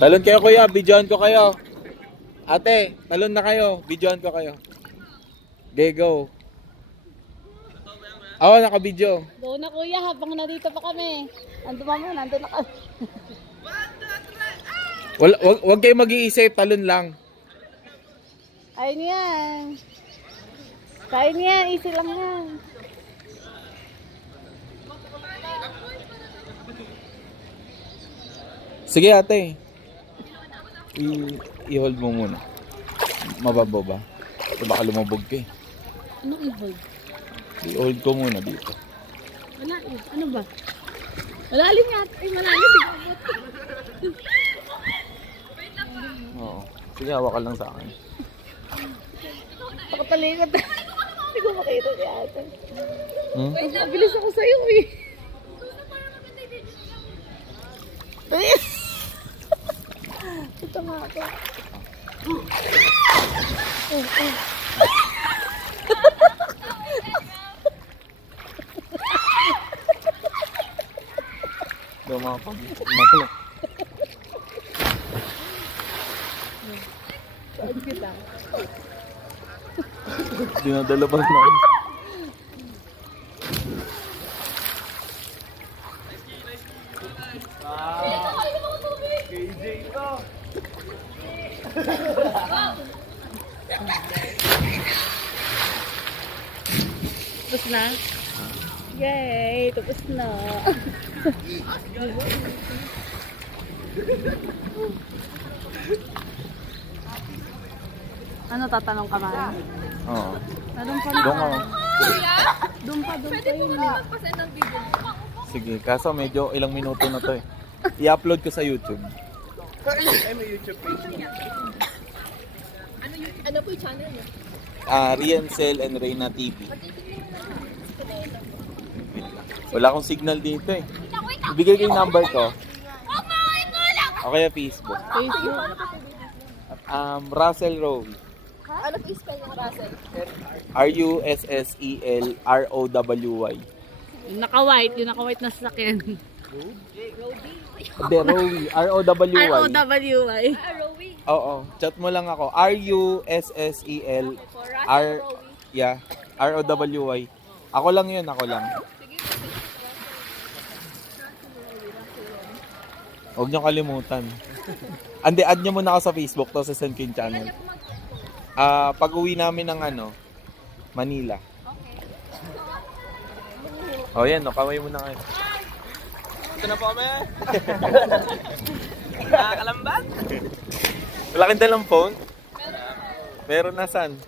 Talon kayo kuya, videoan ko kayo. Ate, talon na kayo, videoan ko kayo. Okay, go. Ako, naka-video. Go na kuya, habang nandito pa kami. Nandun na kami. Wag kayo mag-iisip, talon lang. Ayun yan. Kaya niyan, easy lang yan. Sige ate. I-hold mo muna. Mababaw ba? O baka lumabog ka eh. Ano i-hold? I-hold ko muna dito. Wala eh. Ano ba? Malalim nga. Ay, malalim. Oo. Sige, hawakan lang sa akin. Nakatalikod. Hindi ko makita si ate. Hmm? Mabilis ako sa'yo eh. Ito nga ako. Dumapag. Saan kita? Dinadala pa na. Tapos na? Yay! Tapos na. Ano tatanong ka ba? Oo. Tanong pa na. Doon ako. Doon pa yun. Sige, kaso medyo ilang minuto na to eh. I-upload ko sa YouTube. Ano po yung channel mo? Riancel and Reyna TV. Wala akong signal dito eh. Ibigay ko yung number ko. Okay, Facebook. Facebook. Russell Rowe. Ano po yung spell ng Russell? RUSSELROWY. Yung naka-white na sasakyan. Hindi, Rowe. ROWY. R-O-W-Y. Oo. Chat mo lang ako. RUSSEL Yeah. ROWY. Ako lang yun. Ako lang. Huwag niyo kalimutan. Andi, add niyo muna ako sa Facebook to sa Senkin channel. Pag uwi namin ng Manila. Oh, yan. No, kamay mo na ngayon. Ito na po kami. Nakakalambat. Wala kang dalang phone? Meron na saan?